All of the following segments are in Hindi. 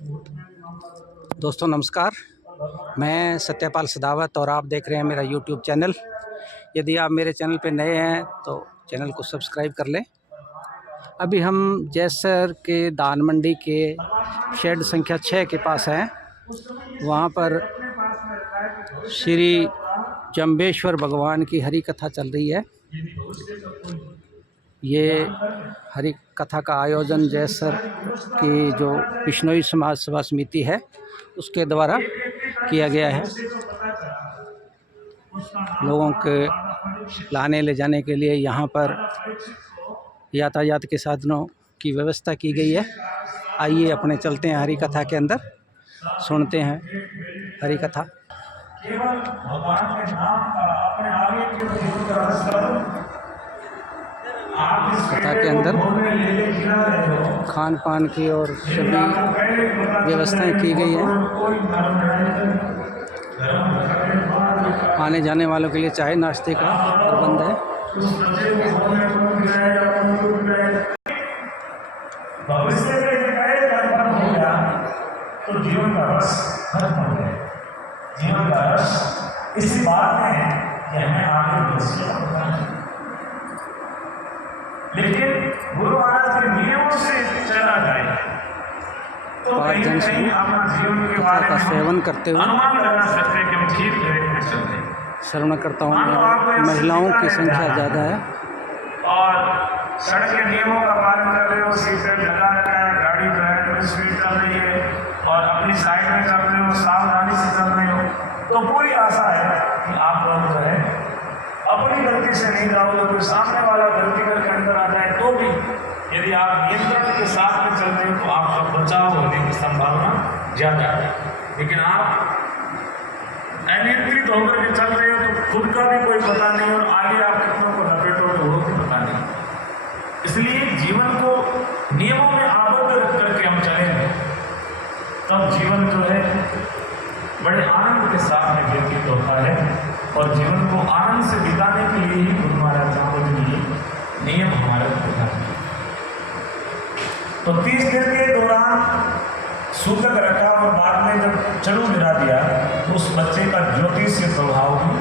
दोस्तों नमस्कार, मैं सत्यपाल सदावत और आप देख रहे हैं मेरा यूट्यूब चैनल। यदि आप मेरे चैनल पे नए हैं तो चैनल को सब्सक्राइब कर लें। अभी हम जैसर के दान मंडी के शेड संख्या 6 के पास हैं। वहाँ पर श्री जम्बेश्वर भगवान की हरि कथा चल रही है। ये हरि कथा का आयोजन जैसर की जो बिश्नोई समाज सेवा समिति है उसके द्वारा किया गया है। लोगों के लाने ले जाने के लिए यहाँ पर यातायात के साधनों की व्यवस्था की गई है। आइए अपने चलते हैं हरि कथा के अंदर, सुनते हैं हरि कथा। केवल भगवान के नाम का अपने आगे के कथा के अंदर खान पान की और सभी व्यवस्थाएं की गई हैं। आने जाने वालों के लिए चाय नाश्ते का प्रबंध है। भविष्य तो जीवन का रस खत्म हो गया। जीवन का रस इसी बात में है कि हमें आगे भविष्य होना है, लेकिन गुरु महाराज के नियमों से चला जाए तो कहीं ना कहीं अपना जीवन के बारे में सेवन करते हुए अनुमान लगा सकते हैं कि हम ठीक तरीके से चल रहे हैं। श्रवणकर्ताओं में महिलाओं की संख्या ज़्यादा है और सड़क के नियमों का पालन कर रहे हो, सीट बेल्ट लगा रखा है, गाड़ी जो है स्पीड चल रही है और अपनी साइड में चल रहे हो, सावधानी से चल रहे हो, तो पूरी आशा है कि आप लोग जो है अपनी गलती से नहीं जाओगे। कोई सामने वाला गलती करके अंदर आ जाए तो भी यदि आप नियंत्रण के साथ में चल रहे हो तो आपका बचाव होने की संभावना ज़्यादा है। लेकिन आप अनियंत्रित होकर के चल रहे हो तो खुद का भी कोई पता नहीं और आगे आप कितनों को लपेटोगे वो भी पता नहीं। इसलिए जीवन को नियमों में आबद्ध करके हम चलेंगे तब जीवन जो है बड़े आनंद के साथ में व्यतीत होता है और जीवन को आनंद से बिताने के लिए ही गुरु महाराज के लिए नियम हमारे बताते हैं। तो 30 दिन के दौरान सूतक रखा और बाद में जब चलू गिरा दिया तो उस बच्चे का ज्योतिष से प्रभाव भी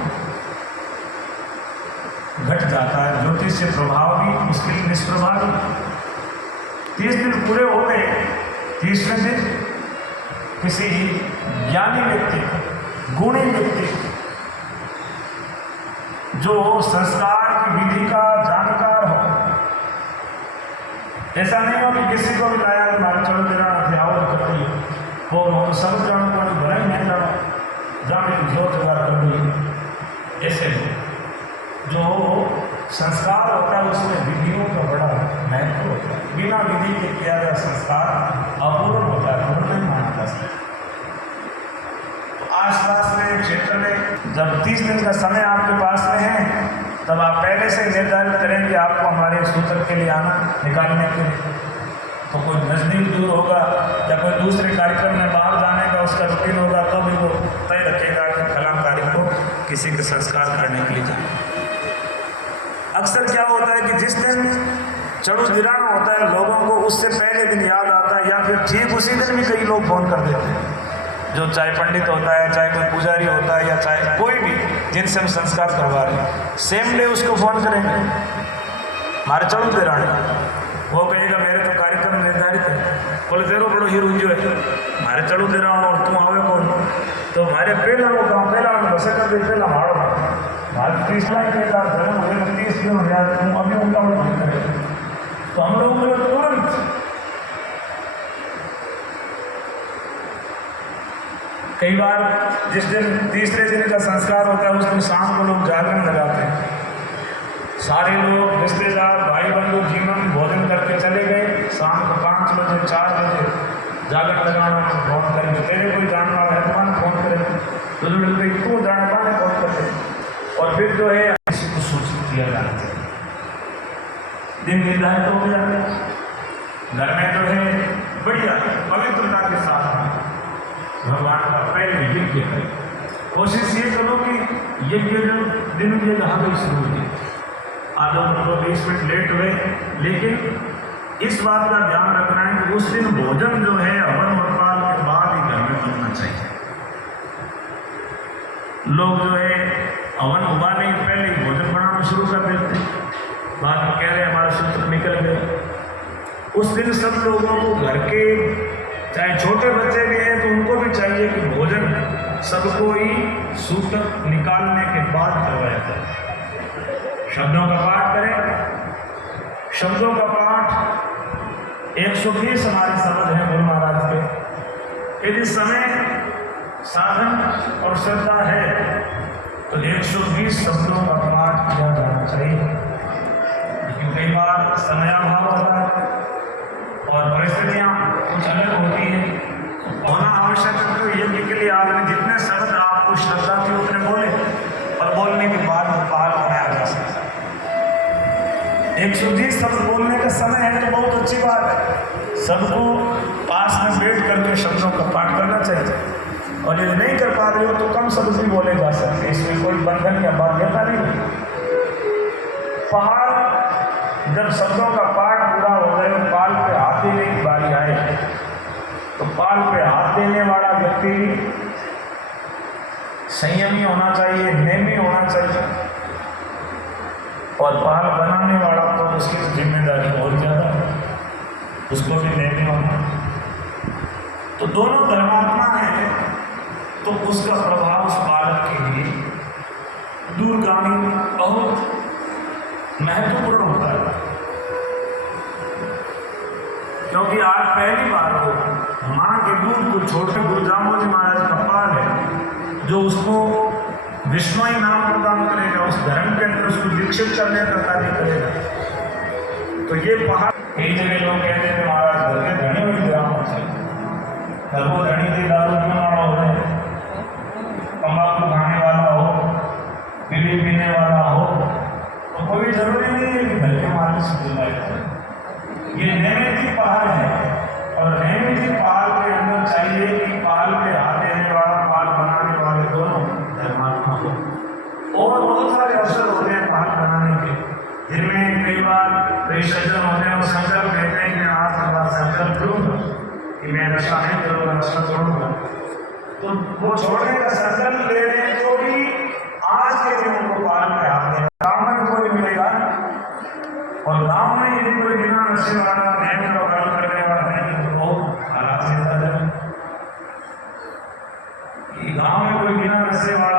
घट जाता है। ज्योतिष से प्रभाव भी उसके लिए निष्प्रभावी। 30 दिन पूरे हो गए, 30वें दिन किसी ज्ञानी व्यक्ति, गुणी व्यक्ति जो संस्कार की विधि का जानकार हो, ऐसा नहीं हो कि किसी को भी लाया मारे चलो तेरा अध्यावन करती वो सब जानने वाली भला ही नहीं जाना जाने जो तैयार कर दी। ऐसे जो संस्कार होता है उसमें विधियों का बड़ा महत्व होता है। बिना विधि के किया गया संस्कार अपूर्ण होता है, पूर्ण नहीं माना जा सकता। तो आसपास में क्षेत्र में जब 30 दिन का समय आपके पास में है तब आप पहले से निर्धारित करें कि आपको हमारे सूतक के लिए आना निकालने के लिए। तो कोई नज़दीक दूर होगा या कोई दूसरे कार्यक्रम में बाहर जाने का उसका रूटीन होगा तो भी वो तय रखेगा कि फलां तारीख को किसी के संस्कार करने के लिए जाए। अक्सर क्या होता है कि जिस दिन चढ़ू गिराना होता है लोगों को उससे पहले दिन याद आता है या फिर ठीक उसी दिन भी कई लोग फोन कर देते हैं, जो चाहे पंडित होता है, चाहे कोई पुजारी होता है या चाहे कोई भी जिनसे हम संस्कार करवा रहे हैं, सेम डे उसको फोन करेंगे हमारे चढ़ू गिराना। वो कहेगा मेरे तो कार्यक्रम निर्धारित है, बोले तेरो बड़ो हीरो जो है हमारे चढ़ू गिराना और तुम आवे कौन। तो हमारे पहला वो काम पहला हम बस कर दे पहला मारो हमारे कृष्णा के धर्म हुए 30 दिन हो गया तुम अभी उनका नहीं करें। तो हम लोग तुरंत कई बार जिस दिन तीसरे दिन का संस्कार होता है उस दिन शाम को लोग जागरण लगाते हैं। सारे लोग रिश्तेदार भाई बंधु जीवन भोजन करके चले गए, शाम को 5 बजे 4 बजे जागरण लगाना फोन करेंगे, तेरे कोई जानने वाला है तो फोन करेंगे, तो जो क्यों जानने वाले फोन करते और फिर जो है किसी को सूचित किया जाना चाहिए। दिन निर्धारित हो जाते हैं। घर में जो है बढ़िया पवित्रता के साथ भगवान का पहले यज्ञ करें। कोशिश ये करो कि यज्ञ जो दिन ये कहा शुरू हुई आधो 20 मिनट लेट हुए, लेकिन इस बात का ध्यान रखना है कि उस दिन भोजन जो है हवन और पाल के लोग जो है हवन उगाने के पहले ही भोजन बनाना शुरू कर देते, बाद में कह रहे हैं हमारा सूत्र निकल गया। उस दिन सब लोगों को घर के चाहे छोटे बच्चे भी हैं तो उनको भी चाहिए कि भोजन सबको ही सूतक निकालने के बाद करवाया जाए। शब्दों का पाठ करें। शब्दों का पाठ 120 हमारे शब्द हैं गुरु महाराज के। यदि समय साधन और श्रद्धा है तो 120 शब्दों का पाठ किया जाना चाहिए। लेकिन कई बार समयाभाव होता है और परिस्थितियाँ कुछ अलग होती हैं, होना आवश्यक है। तो यज्ञ के लिए आपने जितने शब्द आपको श्रद्धा थी उतने बोले और बोलने के बाद पाठ बनाया जा सकता है। 120 शब्द बोलने का समय है तो बहुत अच्छी बात है। सबको पास में बैठ करके शब्दों का पाठ करना चाहिए और यदि नहीं कर पा रहे हो तो कम शब्द भी बोले जा सकते, इसमें कोई बंधन या बाध्यता नहीं। पहाड़ जब शब्दों का पाठ पूरा हो जाए, पाल पे हाथ देने की बारी आए तो पाल पे हाथ देने वाला व्यक्ति संयमी होना चाहिए, नेमी होना चाहिए, और पाल बनाने वाला तो उसकी तो जिम्मेदारी बहुत ज़्यादा है, उसको भी नेमी होना। तो दोनों धर्मात्मा हैं तो उसका प्रभाव उस बालक के लिए दूरगामी बहुत महत्वपूर्ण होता है। क्योंकि आज पहली बार हो माँ के दूध को छोटे गुरु जामोजी महाराज का पाल है जो उसको विष्णुई नाम प्रदान करेगा, उस धर्म के अंदर उसको दीक्षित करने का कार्य करेगा। तो ये पहाड़ कई जगह लोग कहते थे महाराज घर के धनी हुई ग्राम से घर वो धनी थी, दारू पीने वाला हो रहे, तम्बाकू खाने वाला हो, बीड़ी पीने वाला हो, तो कोई जरूरी नहीं है कि घर के मालिक से बुलाए। ये नैमित्तिक पहाड़ है और नैमित्तिक पहाड़ के अंदर चाहिए कि पहाड़ पे हाथ देने वाला, पहाड़ बनाने वाले दोनों धर्मात्मा हो। और बहुत सारे अवसर होते हैं पहाड़ बनाने के, जिनमें कई बार कई सज्जन होते हैं और संकल्प लेते हैं कि आज के बाद संकल्प लूँगा कि मैं नशा नहीं करूँगा, नशा छोड़ूंगा। तो वो छोड़ने का संकल्प ले रहे हैं तो भी आज के दिन उनको पहाड़ पे हाथ देना गाँव में कोई मिलेगा, और गाँव में यदि कोई बिना नशे वाला नैन का काम करने वाला नहीं तो बहुत हालात से गाँव में कोई बिना नशे वाला